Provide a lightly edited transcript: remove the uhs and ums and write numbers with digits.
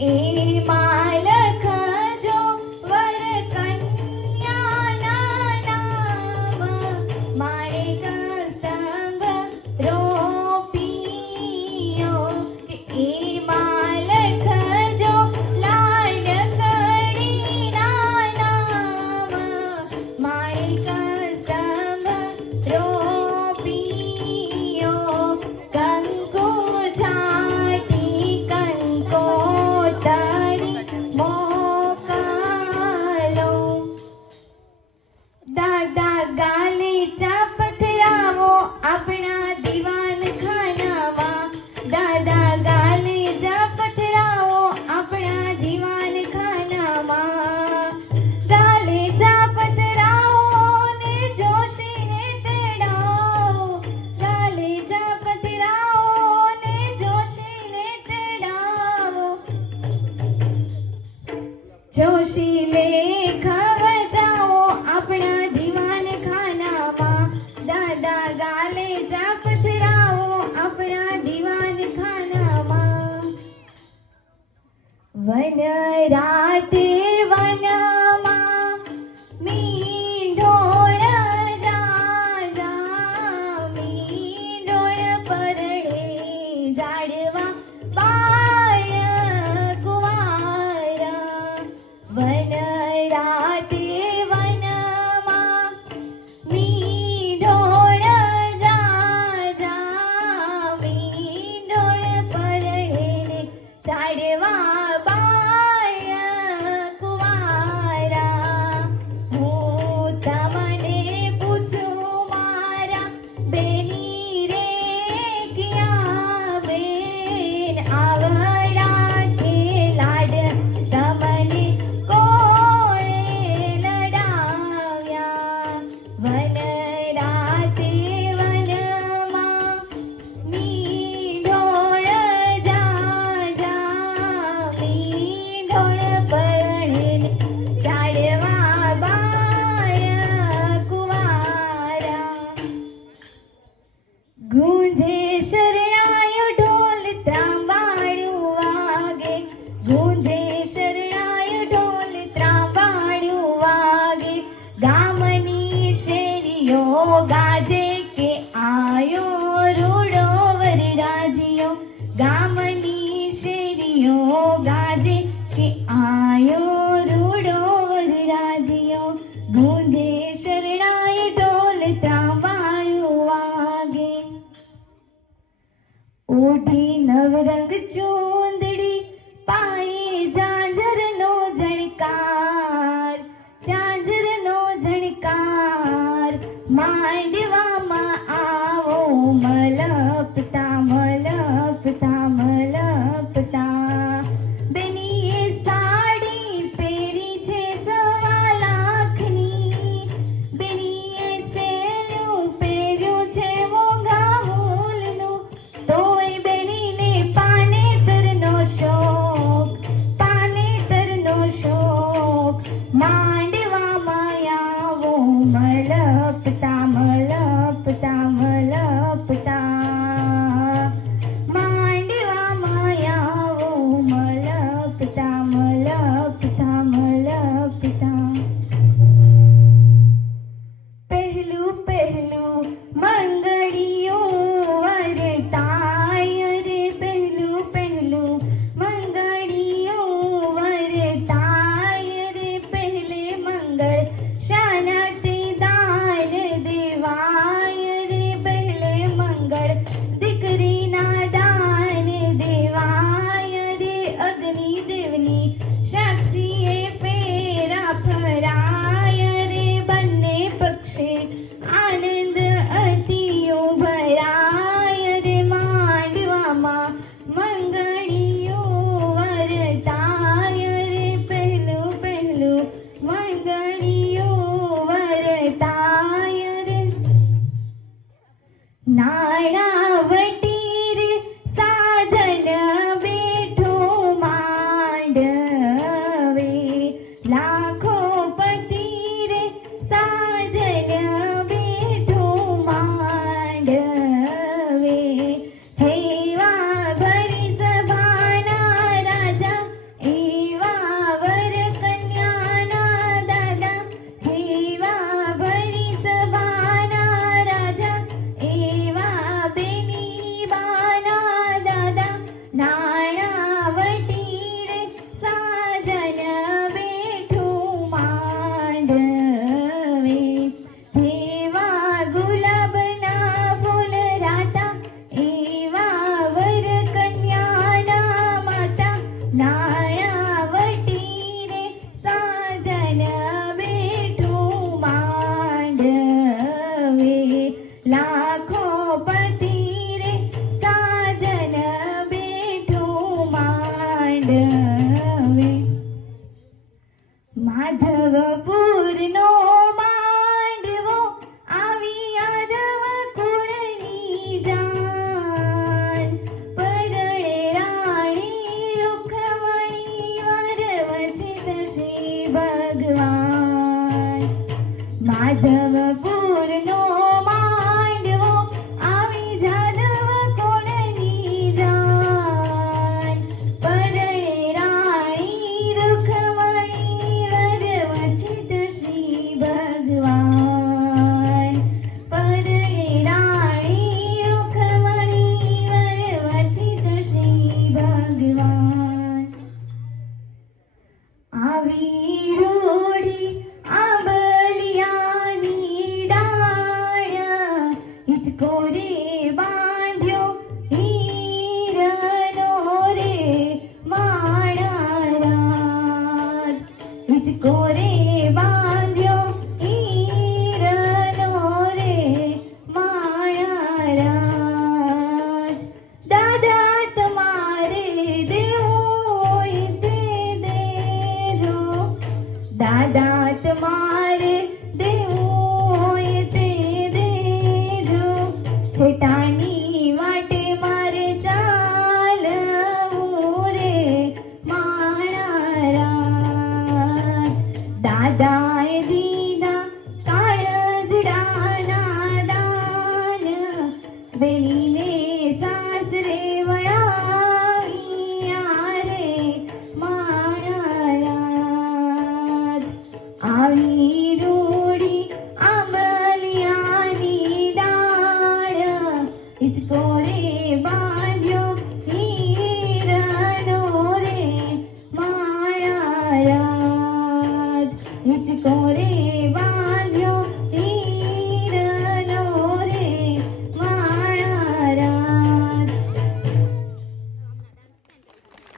એ માલખ જો વર કન્યાના નામ માણેક સ્તંભ રોપિયો કે એ માલખ જો લાડકડીના નામ માણેક સ્તંભ રોપિયો કંકુ છાટી કંકોતરી મોકલો દાદા ગાલે ચા પથરાવો આપણા દીવાન ખાનામાં દાદા ગાલે ચા પથરાવો આપણા દીવાન ખાનામાં ગાલે ચા પથરાવો ને જોશીને તેડાવો ગાલે ચા પથરાવો ને જોશીને તેડાવો જોશી લેખ વજાવો આપણા દીવાન ખાનામાં દાદા ગાલે ચા પથરાવો આપણા દીવાન ખાનામાં વન રાતે વનમાં મીંઢોળ રાજા મીંઢોળ પરણે ઝાડવા બાળ કુંવારા વન રાતે વનમાં મીંઢોળ રાજા મીંઢોળ પરણે ઝાડવા બાળ કુંવારા હું તમને પૂછું મારા બેની રે ક્યાં બેન આવડા કે લાડ તમને કોણે લડાવ્યા વન રાતે વનમાં મીંઢોળ જાજા મીંઢોળ પરણે ઝાડવા બાળ કુંવારા ગુંજે શરણાયો ઢોલ ત્રાંબાળું વાગે ગુંજે શરણાયો ઢોલ ત્રાંબાળું વાગે ગામની શેરીઓ ગાજે કે આયો રૂડો વરરાજીયો ગામની શેરીઓ ગાજે કે આયો રૂડો વરરાજીયો ગુંજે શરણાય ઢોલ ત્રાંબાળું વાગે ઓઢી નવરંગ ચૂંદડી પાય